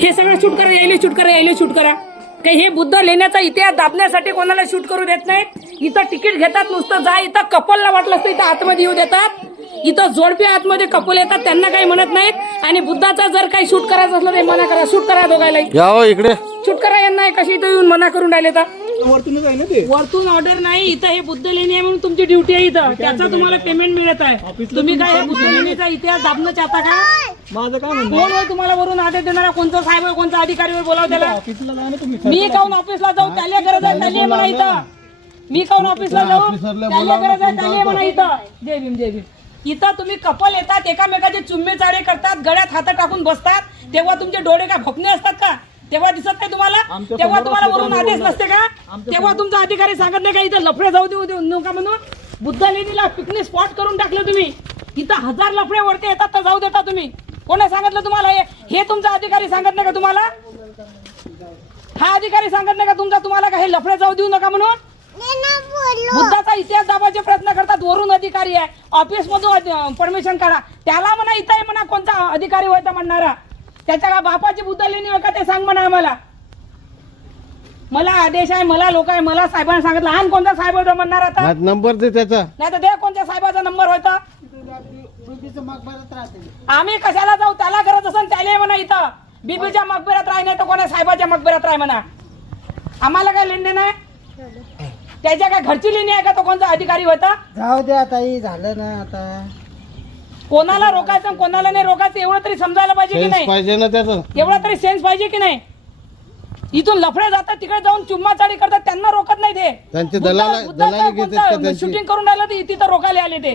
हे सगळं शूट करा यायले शूट करा यायले शूट करा. काही हे बुद्ध लेण्याचा इतिहास दाबण्यासाठी कोणाला शूट करू देत नाहीत? इथं तिकीट घेतात नुसतं जा इथं कपलला वाटलं असतं इथं आतमध्ये येऊ देतात. इथं जोडपे आतमध्ये कपल येतात त्यांना काही म्हणत नाहीत. आणि बुद्धाचा जर काही शूट करायचं असलं तर मना करा शूट करा दोघायलाही या हो इकडे. शूट करा यांना कशी इथं येऊन मना करून राहिले तर. वरतूनच आहे ना ते? वरतून ऑर्डर नाही इथं हे बुद्ध लेणी आहे म्हणून तुमची ड्युटी आहे इथं. त्याचा तुम्हाला पेमेंट मिळत आहे. तुम्ही काय हे बुद्ध लेणीचा इतिहास दाबणं चाहता का? माझं काय म्हणणं कोण होय तुम्हाला वरून आदेश देणारा? कोणता साहेब कोणता अधिकारी होय बोलाव त्याला. ऑफिसला जा ना तुम्ही मी काऊन ऑफिसला जाऊ? त्याला गरज आहे त्याला म्हणा इथं. मी काऊन ऑफिसला जाऊ? त्याला गरज आहे त्याला म्हणा इथं. जय भीम जय भीम. इथं तुम्ही कपल येतात एकामेकाचे चुम्मे चाळे करतात गळ्यात हात टाकून बसतात. तेव्हा तुमचे डोळे का भोकणे असतात का? तेव्हा दिसत नाही तुम्हाला? तेव्हा तुम्हाला वरून आदेश. नसते का? तेव्हा तुमचा अधिकारी सांगत नाही का इथं लफडे जाऊ देऊ देऊ नका म्हणून. बुद्ध लेणीला पिकनिक स्पॉट करून टाकलं तुम्ही. इथं हजार लफडे वरती येतात तर जाऊ देता तुम्ही. कोणी सांगितलं तुम्हाला हे? हे तुमचा अधिकारी सांगत नाही का तुम्हाला? हा अधिकारी सांगत नाही का तुमचा तुम्हाला का हे लफडे जाऊ देऊ नका म्हणून? बुद्धाचा इतिहास दाबायचे प्रयत्न करतात वरून अधिकारी आहे. ऑफिस मधून परमिशन काढा. त्याला म्हणा इथं म्हणा कोणता अधिकारी होता म्हणणारा. त्याच्या का बापाची बुद्ध लेणी होय का ते सांग म्हणा आम्हाला. मला आदेश आहे मला लोक आहे मला साहेबांना सांगितलं. लहान कोणता साहेब होता म्हणणार आता? नंबर दे त्याचा. नाही तर दे कोणत्या साहेबाचा नंबर होता? आम्ही कशाला जाऊ? त्याला गरज असेल त्याला म्हणा इथं. बीबीच्या मकबऱ्यात राह नाही तर कोणा साहेबाच्या मकबऱ्यात राह म्हणा. आम्हाला काय लेनदेन आहे? त्याच्या काय घरची लेणी आहे का तो कोणता अधिकारी होता? जाऊ द्या ताई झालं ना आता. कोणाला रोखायचं आणि कोणाला नाही रोखायचं एवढं तरी समजायला पाहिजे की सेन्स नाही? पाहिजे ना त्याचं. एवढा तरी सेन्स पाहिजे की नाही? इथून लफडे जातात तिकडे जाऊन चुम्मा चाडी करतात त्यांना रोखत नाही ते. त्यांचे दलाल- दलाली घेतात का त्यांची? शूटिंग करून राहिलं ते तिथं रोखायला आले ते.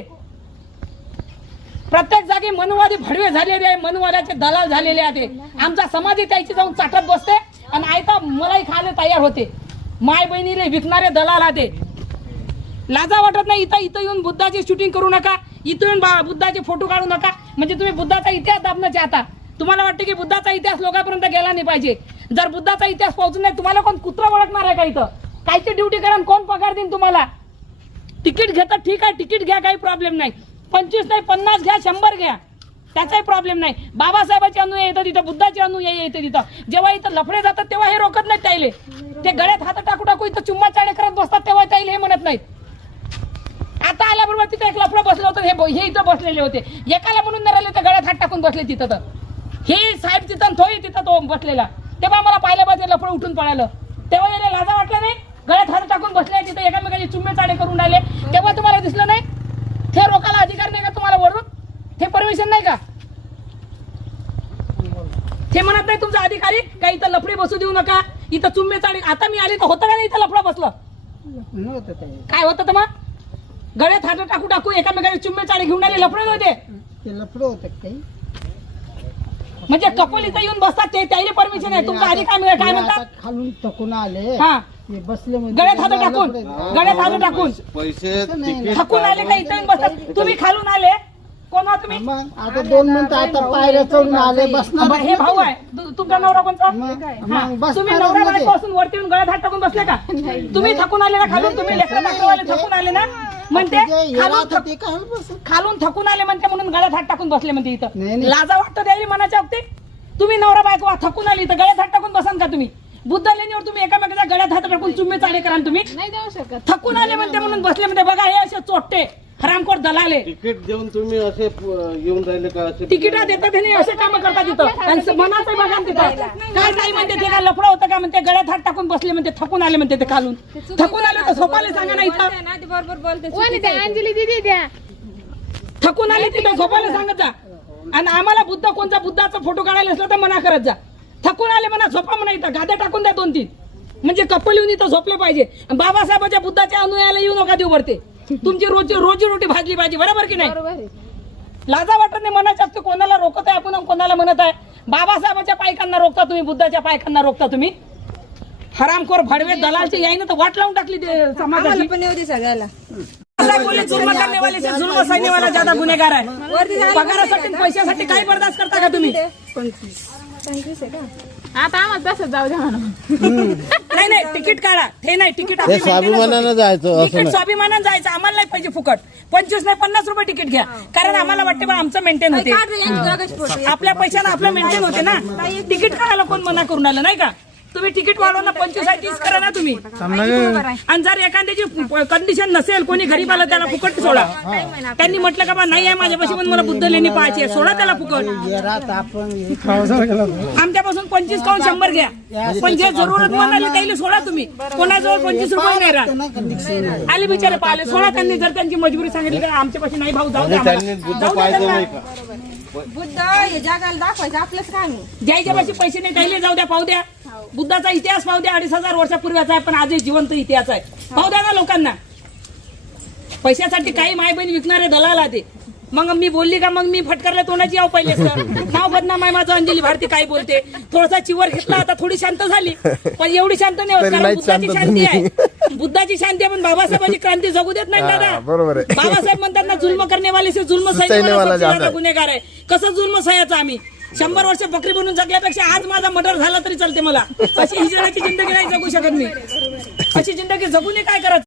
प्रत्येक जागी मनुवादी भडवे झालेले आहे मनुवाद्याचे दलाल झालेले आहे ते. आमचा समाजही त्याची जाऊन चाटत बसते आणि आयता मलाही खायला तयार होते. माय बहिणीले विकणारे दलाल आहे ते. लाजा वाटत नाही इथं इथं येऊन बुद्धाची शूटिंग करू नका. इथं येऊन बा- बुद्धाचे फोटो काढू नका. म्हणजे तुम्ही बुद्धाचा इतिहास दाबणं चाहता तुम्हाला वाटतं की बुद्धाचा इतिहास लोकांपर्यंत गेला नाही पाहिजे. जर बुद्धाचा इतिहास पोहोचून नाही तुम्हाला कोण कुत्रा ओळखणार आहे का इथं? कायची ड्युटी करा कोण पगार देईन तुम्हाला? तिकीट घेतात ठीक आहे तिकीट घ्या काही प्रॉब्लेम नाही. पंचवीस नाही पन्नास घ्या शंभर घ्या. त्याचाही प्रॉब्लेम नाही. बाबासाहेबाचे अनुयायी येतं तिथं बुद्धाचे अनुयायी येते तिथं जेव्हा इथं लफडे जातात तेव्हा हे रोकत नाहीत त्याले. ते गळ्यात हात टाकू टाकू इथं चुम्मा चाळे करत बसतात तेव्हा त्याला हे म्हणत नाहीत. आता आल्याबरोबर तिथं एक लफडं बसलं होतं हे ब- हे इथं बसलेले होते. एकाला म्हणून नराले राहिले तर गळ्यात हात टाकून बसले तिथं तर. हे साहेब तिथं थोही तिथं तो बसलेला. तेव्हा मला पाहिलं पाहिजे लफडं उठून पळालं. तेव्हा याला लाजा वाटला नाही? गळ्यात हात टाकून बसले तिथं एकामेकाचे चुम्मे चाडे करून राहिले. तेव्हा तुम्हाला दिसलं नाही? ते रोकायला अधिकार नाही का तुम्हाला वरून? ते परमिशन नाही का? ते म्हणत नाही तुमचा अधिकारी काही इथं लफडी बसू देऊ नका. इथं चुम्मे चाडे. आता मी आले तर होतं का नाही इथं लफडं बसलं? काय होतं तर मग? गळ्यात हात टाकू टाकू एकामेकाचे चुम्मे चाळे घेऊन आले लफडे नव्हते. ते लफडं होतं काही म्हणजे कपल इथं येऊन बसतात ते त्याला परमिशन आहे. तुमचा मिळेल काय मी म्हणतात? खालून थकून आले हा. बसले म्हणजे गळ्यात हात टाकून. लफडं. गळ्यात हात टाकून. पैसे थकून आले का इथं येऊन बसतात? तुम्ही खालून आले. कोण आहात तुम्ही मग आता दोन मिनिटं आता पायऱ्या चढून आले बसणार हे भाऊ आहे. तु- तुमचा नवरा मग- हा. तुम्ही पायऱ्या नवरा मध्ये. बायको असून वरती येऊन गळ्यात हात टाकून बसले का? तुम्ही थकून आले ना खालून? तुम्ही लेकरं थकून आले ना? म्हणते येणार खालून तर थक- ते काय बस खालून थकून आले म्हणते म्हणून गळ्यात हात टाकून बसले म्हणते इथं. नाही. लाजा वाटतं द्यायला मनाच्या बाबतीत तुम्ही नवरा बायको थकून आली तर गळ्यात हात टाकून बसान का तुम्ही? बुद्ध लेणीवर तुम्ही एकामेकाच्या गळ्यात हात टाकून चुम्मे चाळे करा ना तुम्ही? नाही देऊ शकत. थकून आले म्हणते म्हणून बसले म्हणते बघा हे असे चोट्टे. हरामखोर दलाले तिकीट देऊन तुम्ही असे प- येऊन राहिले का? असे तिकीट देतात आणि असे काम करतात तिथं. आणि मनाचं बघा ना तिथं. काय नाही म्हणते ते काय लफडं होतं का म्हणते? गळ्यात हात टाकून बसले म्हणते थकून आले म्हणते ते खालून. थकून आले तर झोपाले सांगा ना इथं. ना ते बरोबर बोलते कोणी द्या अंजली दिदी द्या. थकून आले तिथं झोपायला सांगत जा. आणि आम्हाला बुद्ध कोणता बुद्धाचा फोटो काढायला असला तर मना करत जा. थकून आले म्हणा झोपा म्हणा इथं. गाद्या टाकून द्या दोन तीन म्हणजे कपल येऊन इथं झोपले पाहिजे. आणि बाबासाहेबाच्या बुद्धाच्या अनुयायाला येऊ नका देऊ वरते तुमची रोजी रोजी रोटी भाजली पाहिजे बरोबर की नाही? बरोबर आहे. लाजा वाटत नाही मनाच्या असते कोणाला रोखत आहे आपण आणि कोणाला म्हणत आहे? बाबासाहेबाच्या पायकांना रोखता तुम्ही बुद्धाच्या पायकांना रोखता तुम्ही? हरामखोर भडवे दलालचे याईनं तर वाट लावून टाकली ते समाजाची. पण येऊ दे सगळ्याला. असा कोणी से ज्यादा गुन्हेगार आहे. पगारासाठी पैशासाठी काय बर्दाश्त करता का तुम्ही? पंचवीस. पंचवीस आहे का? आता आम्हाला तसंच जाऊ द्या म्हणा नाही नाही तिकीट काढा. हे नाही तिकीट हे maintenance स्वाभिमानानं होते. जायचं असं तिकीट नाही. स्वाभिमानानं जायचं आम्हाला नाही पाहिजे फुकट. पंचवीस नाही पन्नास रुपये तिकीट घ्या. कारण आम्हाला वाटते बा आमचं मेंटेन होते. आपल्या पैशानं आपलं मेंटेन होते ना. तिकीट काढायला कोण मना करून आलं नाही का? तुम्ही तिकीट वाढवा ना पंचवीस करा ना तुम्ही. आणि जर एखाद्याची कंडिशन नसेल कोणी गरीब आलं त्याला फुकट सोडा. त्यांनी म्हटलं का बा नाही आहे माझ्यापाशी पण मला बुद्ध लेणी पाहायची सोडा त्याला फुकट. आमच्यापासून पंचवीस काऊन शंभर घ्या? पण जे जरूरत म्हणाले त्याला सोडा तुम्ही. कोणाजवळ पंचवीस रुपये नाही राहत. आले बिचारे पाहिले. सोडा त्यांनी. जर त्यांची मजबुरी सांगितली का आमच्यापाशी नाही भाऊ जाऊ द्या म्हणजे आम्हाला. त्यांनी बुद्ध जाऊ द्या बुद्ध हे जगाला दाखवायचं आपलंच काम आहे. ज्याच्या पाशी पैसे नाही त्याला जाऊ द्या पाहू द्या. बुद्धाचा इतिहास पाहू द्या अडीच हजार वर्षापूर्वीचा आहे पण आजही जिवंत इतिहास आहे. पाहू द्या ना लोकांना. पैशासाठी काही माय बहीण विकणारे दलाल आहे ते. मग मी बोलली का मग मी फटकारल्या तोंडाची याव पहिले सर. नाव बदनाम आहे माझं अंजली भारती काय बोलते? थोडासा चिवर घेतला आता थोडी शांत झाली. पण एवढी शांत नाही होत कारण बुद्धाची शांती आहे. बुद्धाची शांती आहे पण बाबासाहेबांची क्रांती जगू देत नाही दादा. बाबासाहेब म्हणतात ना जुल्म करण्यावाले से जुल्म है. गुन्हेगार आहे. कसं जुल्म सह्याचा आम्ही? शंभर वर्ष बकरी बनून जगल्यापेक्षा आज माझा मर्डर झाला तरी चालते मला. अशी हिजराची जिंदगी नाही जगू शकत मी. अशी जिंदगी जगून काय करत